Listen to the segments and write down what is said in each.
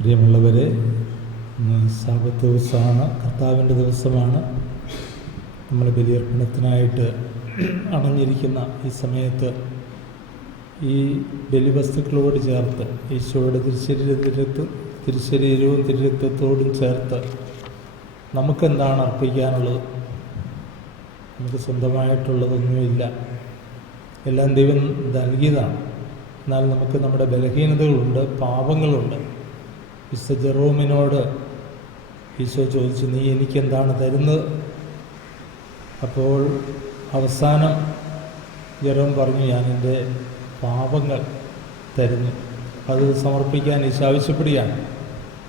പ്രിയമുള്ളവരെ, സാബത്ത് ദിവസമാണ്, കർത്താവിൻ്റെ ദിവസമാണ്. നമ്മൾ ബലിയർപ്പണത്തിനായിട്ട് അണഞ്ഞിരിക്കുന്ന ഈ സമയത്ത് ഈ ബലിവസ്തുക്കളോട് ചേർത്ത് ഈശോയുടെ തിരുശരീരവും തിരുരക്തത്തോടും ചേർത്ത് നമുക്കെന്താണ് അർപ്പിക്കാനുള്ളത്? നമുക്ക് സ്വന്തമായിട്ടുള്ളതൊന്നുമില്ല, എല്ലാം ദൈവം നൽകിയതാണ്. എന്നാൽ നമുക്ക് നമ്മുടെ ബലഹീനതകളുണ്ട്, പാപങ്ങളുണ്ട്. വിശുദ്ധ ജെറോമിനോട് ഈശോ ചോദിച്ചു, നീ എനിക്കെന്താണ് തരുന്നത്? അപ്പോൾ അവസാനം ജെറോം പറഞ്ഞു, ഞാൻ എൻ്റെ പാപങ്ങൾ തരുന്നു, അത് സമർപ്പിക്കാൻ ഈശോ ആവശ്യപ്പെടുകയാണ്.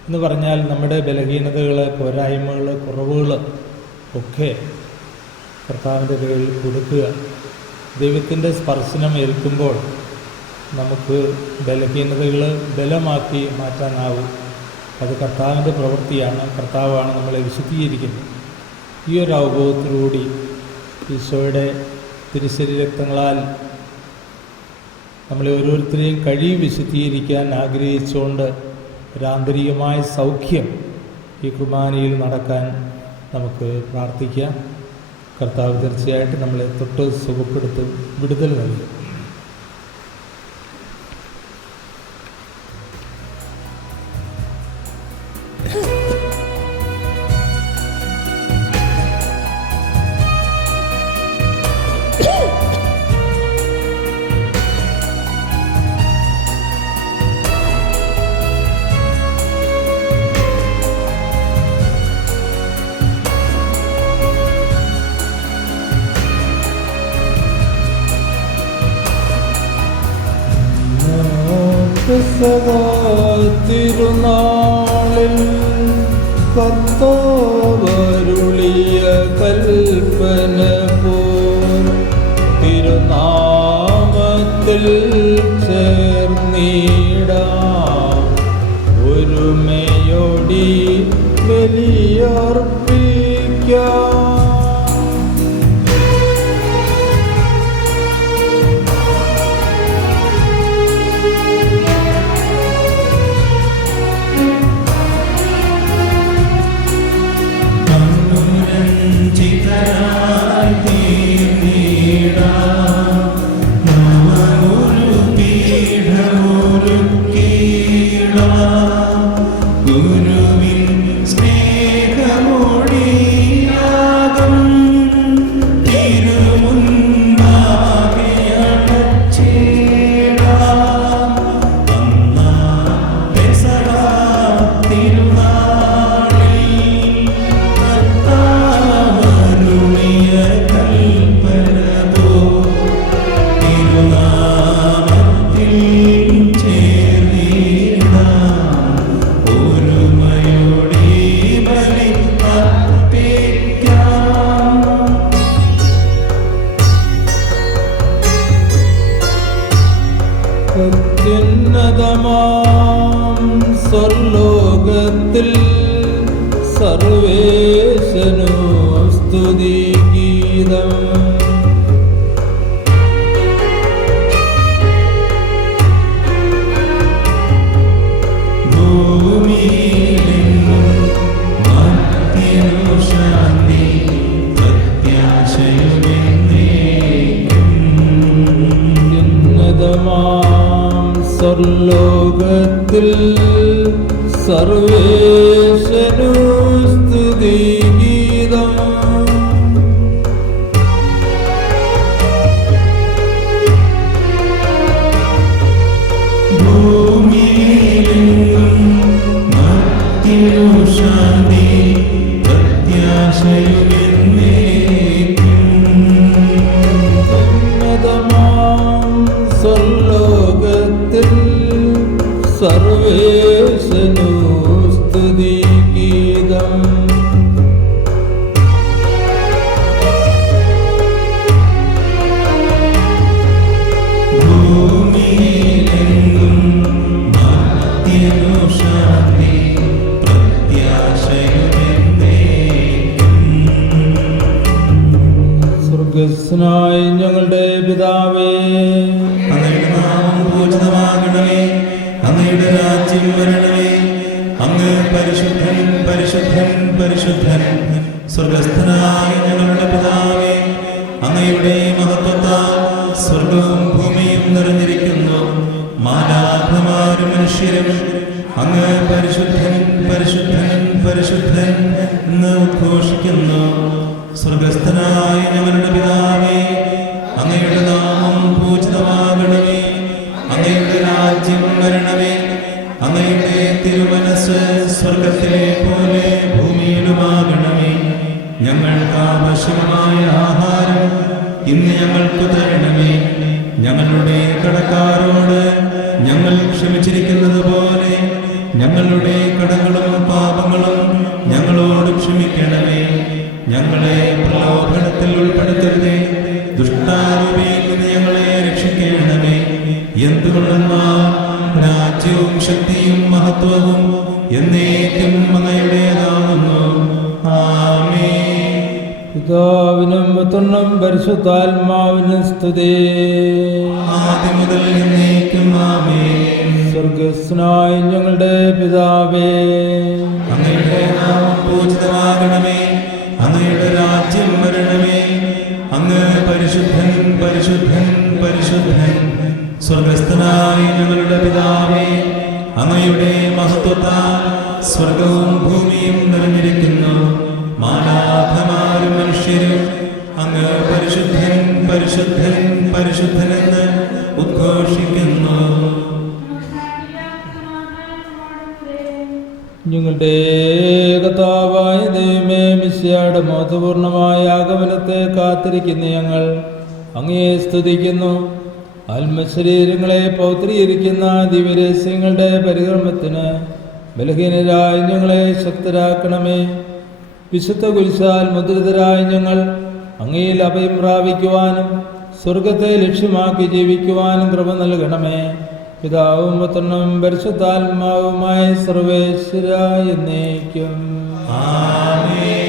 എന്ന് പറഞ്ഞാൽ നമ്മുടെ ബലഹീനതകൾ, പോരായ്മകൾ, കുറവുകൾ ഒക്കെ കർത്താവിൻ്റെ കയ്യിൽ കൊടുക്കുക. ദൈവത്തിൻ്റെ സ്പർശനം ഏൽക്കുമ്പോൾ നമുക്ക് ബലഹീനതകൾ ബലമാക്കി മാറ്റാനാവും. അത് കർത്താവിൻ്റെ പ്രവൃത്തിയാണ്. കർത്താവാണ് നമ്മളെ വിശുദ്ധീകരിക്കുന്നത്. ഈ ഒരു അവബോധത്തിലൂടി ഈശോയുടെ തിരുശരീരക്തങ്ങളാൽ നമ്മളെ ഓരോരുത്തരെയും വിശുദ്ധീകരിക്കാൻ ആഗ്രഹിച്ചുകൊണ്ട് ഒരാന്തരികമായ സൗഖ്യം ഈ കുർബാനയിൽ നടക്കാൻ നമുക്ക് പ്രാർത്ഥിക്കാം. കർത്താവ് തീർച്ചയായിട്ടും നമ്മളെ തൊട്ട് സുഖപ്പെടുത്തും, വിടുതൽ നൽകും. തിരുനാളിൽ കർത്താവരുളിയ കൽപ്പന പോൽ തിരുനാമത്തിൽ ചേർന്നിടാം, ഒരുമയോടി ബലിയർപ്പിക്കാം. അത്യുന്നതമാം സ്വർലോകത്തിൽ സർവേശനു സ്തുതിഗീതം. സ്വർലോകത്തിൽ സർവേശനു സ്തുതിഗീതം. ഭൂമിയിലെങ്ങും മർത്യനു ശാന്തി പ്രത്യാശയുമെന്നേക്കും. ഉന്നതമാം സ്വർലോകത്തിൽ സർവേശനു സ്തുതിഗീതം. ഭൂമിയിലെങ്ങും പിതാവേ. അങ്ങയുടെ നാമം പൂജിതമാകണമേ. അങ്ങയുടെ രാജ്യം വരണമേ. അങ്ങ് പരിശുദ്ധൻ പരിശുദ്ധൻ പരിശുദ്ധൻ. സ്വർഗസ്ഥനായ ഞങ്ങളുടെ പിതാവേ, അങ്ങയുടെ മഹത്വത്താൽ സ്വർഗവും ഭൂമിയും നിറഞ്ഞിരിക്കുന്നു. മാലാഖമാരും മനുഷ്യരും അങ്ങ് പരിശുദ്ധൻ പരിശുദ്ധൻ പരിശുദ്ധൻ എന്ന് ഉദ്ഘോഷിക്കുന്നു. സ്വർഗസ്ഥനായ ഞങ്ങളുടെ പിതാവേ, അങ്ങയുടെ നാമം പൂജിതമാകണമേ. അങ്ങയുടെ രാജ്യം വരണമേ. അങ്ങയുടെ തിരുമനസ് സ്വർഗത്തിലെ പോലെ ഭൂമിയിലുമാകണമേ. ഞങ്ങൾക്ക് ആവശ്യമായ ആഹാരം ഇന്ന് ഞങ്ങൾക്ക് തരണമേ. ഞങ്ങളുടെ കടക്കാരോട് ഞങ്ങൾ ക്ഷമിച്ചിരിക്കുന്നത് പോലെ ഞങ്ങളുടെ കടങ്ങളും പാപങ്ങളും ഞങ്ങളോട് ക്ഷമിക്കണമേ. ഞങ്ങളെ പ്രലോഭനത്തിൽ ഉൾപ്പെടുത്തരുതേ, ദുഷ്ടാരൂപിയിൽ നിന്ന് ഞങ്ങളെ രക്ഷിക്കണമേ. എന്തുകൊണ്ടെന്നാൽ രാജ്യവും ശക്തിയും മഹത്വവും എന്നേക്കും അങ്ങയുടേതാകുന്നു. ആമേൻ. പിതാവിനും പുത്രനും പരിശുദ്ധാത്മാവിനും സ്തുതി. ആദ്യം മുതൽ എന്നേക്കും ആമേൻ. സ്വർഗസ്നായ ഞങ്ങളുടെ പിതാവേ, അങ്ങയുടെ നാമം പൂജിതമാകണമേ. അങ്ങയുടെ രാജ്യം വരണമേ. അങ്ങ് പരിശുദ്ധൻ പരിശുദ്ധൻ പരിശുദ്ധൻ. സ്വർഗസ്ഥനായ ഞങ്ങളുടെ പിതാവേ, അങ്ങയുടെ മഹത്വത്താൽ സ്വർഗവും ഭൂമിയും നിറഞ്ഞിരിക്കുന്നു. മാലാഖമാരും മനുഷ്യരും അങ്ങ് പരിശുദ്ധൻ പരിശുദ്ധൻ പരിശുദ്ധൻ എന്ന് ഉദ്ഘോഷിക്കുന്നു. ഞങ്ങളുടെ കർത്താവായ ദൈവമേ, മിശിഹായുടെ മഹത്വപൂർണ്ണമായ ആഗമനത്തെ കാത്തിരിക്കുന്ന ഞങ്ങൾ അങ്ങയെ സ്തുതിക്കുന്നു. ആത്മശരീരങ്ങളെ പൗത്രീകരിക്കുന്ന ദിവ്യരഹസ്യങ്ങളുടെ പരികർമ്മത്തിന് ബലഹീനരായ ഞങ്ങളെ ശക്തരാക്കണമേ. വിശുദ്ധ കുരിശാൽ മുദ്രിതരായ ഞങ്ങൾ അങ്ങയിൽ അഭയം പ്രാപിക്കുവാനും സ്വർഗത്തെ ലക്ഷ്യമാക്കി ജീവിക്കുവാനും കൃപ നൽകണമേ. പിതാവും പുത്രനും പരിശുദ്ധാത്മാവുമായ സർവേശ്വരായ എന്നേക്കും ആമേൻ.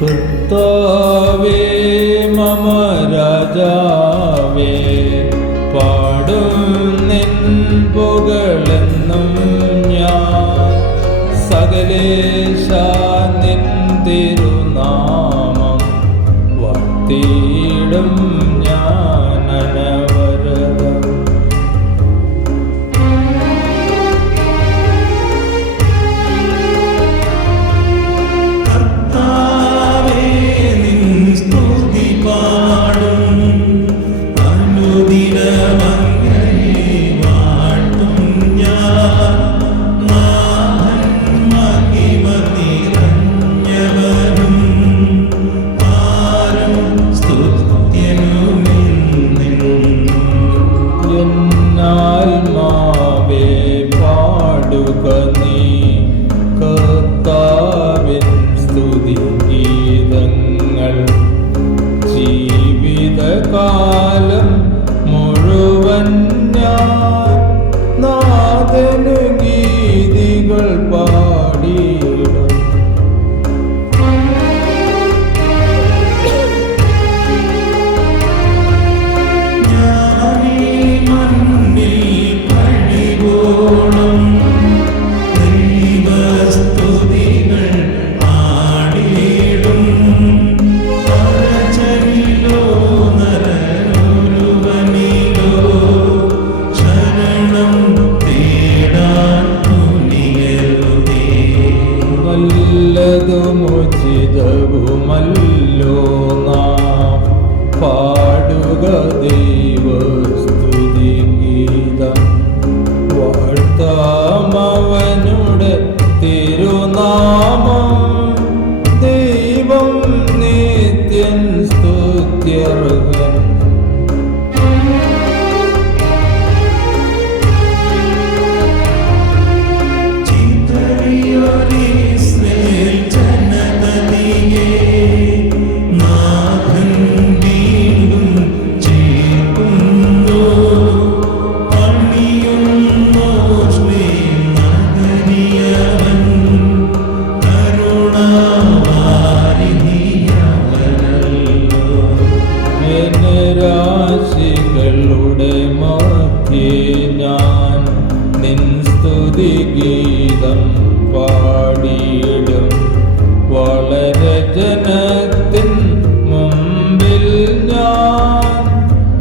കർത്താവേ മമ രാജാവേ, പാടും നിൻ പുകഴെന്നും ഞാൻ. സകലേശ നിൻ തിരുനാമം വാഴ്ത്തിയിടും ഞാൻ അനവരതം. കർത്താവേ, നിൻ സ്തുതി പാടും. അനുദിനം അങ്ങയെ വാഴ്ത്തും ഞാൻ. നാഥൻ മഹിമ നിറഞ്ഞവനും ആരും സ്തുത്യനുമെന്നും. എന്നാത്മാവേ പാടുക നീ കർത്താവിൻ സ്തുതിഗീതങ്ങൾ. ജീവിതകാലം മുഴുവൻ ഞാൻ നാഥനു ഗീതികൾ പാടിയിടും. ഞാനീ മണ്ണിൽ മധ്യേ ഞാൻ നിൻ സ്തുതി ഗീതം പാടിയിടും. വളരെ ജനത്തിൻ മുമ്പിൽ ഞാൻ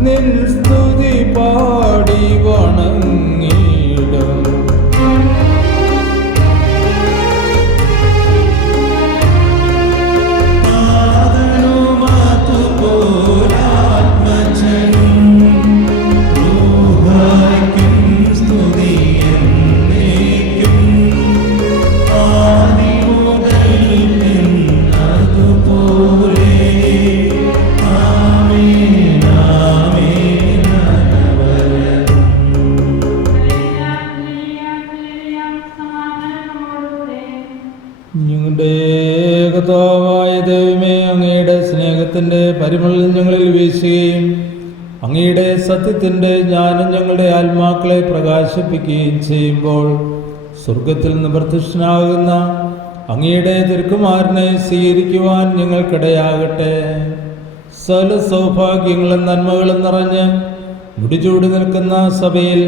നിൻ സ്തുതി പാടി വണങ്ങിടും. ഞങ്ങളുടെ കർത്താവായ ദൈവമേ, അങ്ങയുടെ സ്നേഹത്തിൻ്റെ പരിമളം ഞങ്ങളിൽ വീശുകയും അങ്ങയുടെ സത്യത്തിൻ്റെ ജ്ഞാനം ഞങ്ങളുടെ ആത്മാക്കളെ പ്രകാശിപ്പിക്കുകയും ചെയ്യുമ്പോൾ സ്വർഗത്തിൽ നിന്ന് പ്രത്യക്ഷനാകുന്ന അങ്ങയുടെ തിരുക്കുമാരനെ സ്വീകരിക്കുവാൻ ഞങ്ങൾക്കിടയാകട്ടെ. സകല സൗഭാഗ്യങ്ങളും നന്മകളും നിറഞ്ഞ് മുടിചൂടി നിൽക്കുന്ന സഭയിൽ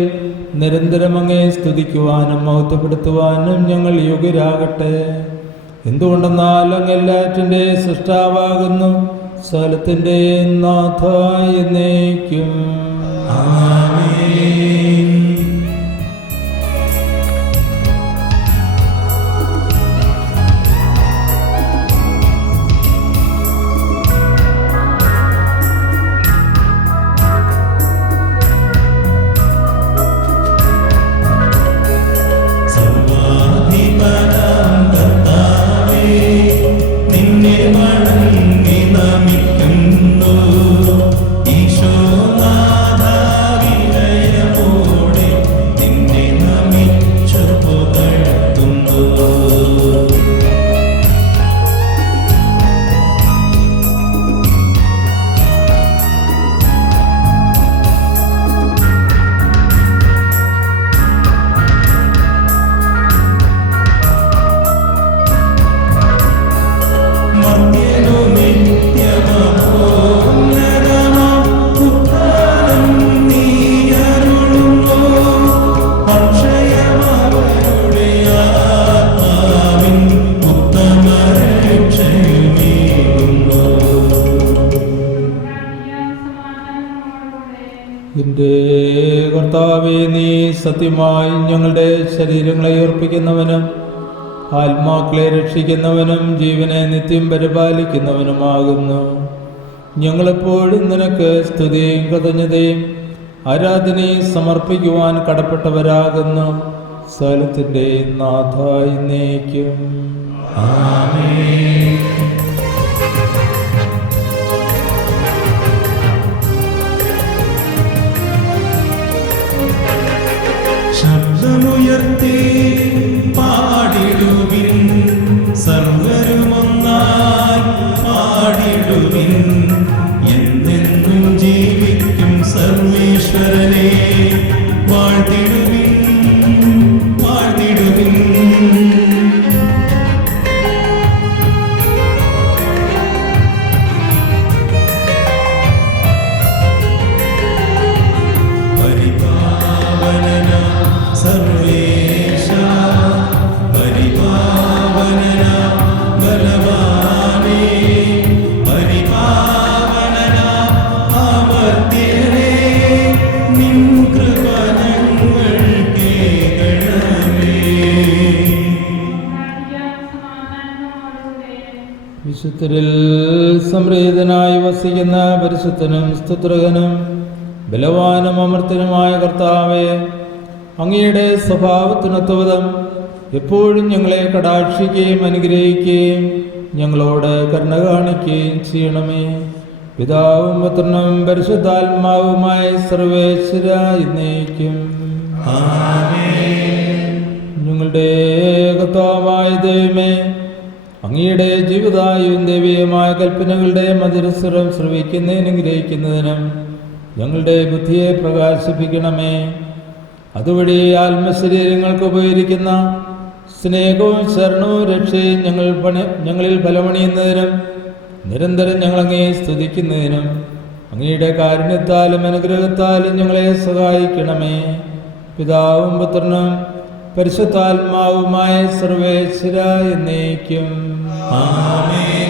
നിരന്തരം അങ്ങയെ സ്തുതിക്കുവാനും മഹത്വപ്പെടുത്തുവാനും ഞങ്ങൾ യോഗ്യരാകട്ടെ. എന്തുകൊണ്ടെന്നാൽ അങ്ങ് എല്ലാറ്റിൻ്റെ സൃഷ്ടാവാകുന്നു, സകലത്തിൻ്റെ നാഥ എന്നേക്കും. എൻ്റെ കർത്താവേ, നീ സത്യമായി ഞങ്ങളുടെ ശരീരങ്ങളെ ഉയർപ്പിക്കുന്നവനും ആത്മാക്കളെ രക്ഷിക്കുന്നവനും ജീവനെ നിത്യം പരിപാലിക്കുന്നവനുമാകുന്നു. ഞങ്ങളെപ്പോഴും നിനക്ക് സ്തുതിയും കൃതജ്ഞതയും ആരാധനയും സമർപ്പിക്കുവാൻ കടപ്പെട്ടവരാകുന്നു. സകലത്തിൻ്റെ നാഥ എന്നേക്കും. ആമേൻ. ശബ്ദമുയർത്തി പാടിടുവിൻ, സർവരുമൊന്നായി പാടിടുവിൻ. എന്നെന്നും ജീവിക്കും സർവേശ്വരനെ വാഴ്ത്തിടുവിൻ, വാഴ്ത്തിടുവിൻ. സർവേശ പരിപാവന ബലവാനേ, പരിപാവന അമർത്യനേ, നിൻ കൃപ ഞങ്ങൾക്ക് കേൾക്കണമേ. വിശുദ്ധരിൽ സംപ്രീതനായി വസിക്കുന്ന പരിശുദ്ധനും സ്തുത്രകനും ബലവാനും അമർത്തനുമായ കർത്താവേ, അങ്ങയുടെ സ്വഭാവത്തിനൊത്തവിധം എപ്പോഴും ഞങ്ങളെ കടാക്ഷിക്കുകയും അനുഗ്രഹിക്കുകയും ഞങ്ങളോട് കരുണ കാണിക്കുകയും ചെയ്യണമേ. പിതാവും പുത്രനും പരിശുദ്ധാത്മാവുമായ സർവേശ്വര എന്നേക്കും. ഞങ്ങളുടെ കർത്താവായ ദൈവമേ, അങ്ങയുടെ ജീവിതായും ദൈവീയമായ കൽപ്പനകളുടെ മധുരസ്വരം ശ്രവിക്കുന്നതിനും ഗ്രഹിക്കുന്നതിനും ഞങ്ങളുടെ ബുദ്ധിയെ പ്രകാശിപ്പിക്കണമേ. അതുവഴി ആത്മശരീരങ്ങൾക്ക് ഉപകരിക്കുന്ന സ്നേഹവും ശരണവും രക്ഷയും ഞങ്ങളിൽ ബലമണിയുന്നതിനും നിരന്തരം ഞങ്ങളങ്ങേ സ്തുതിക്കുന്നതിനും അങ്ങയുടെ കാരുണ്യത്താലും അനുഗ്രഹത്താലും ഞങ്ങളെ സഹായിക്കണമേ. പിതാവും പുത്രനും പരിശുദ്ധാത്മാവുമായ സർവേശ്വര എന്നേക്കും. ആമേൻ.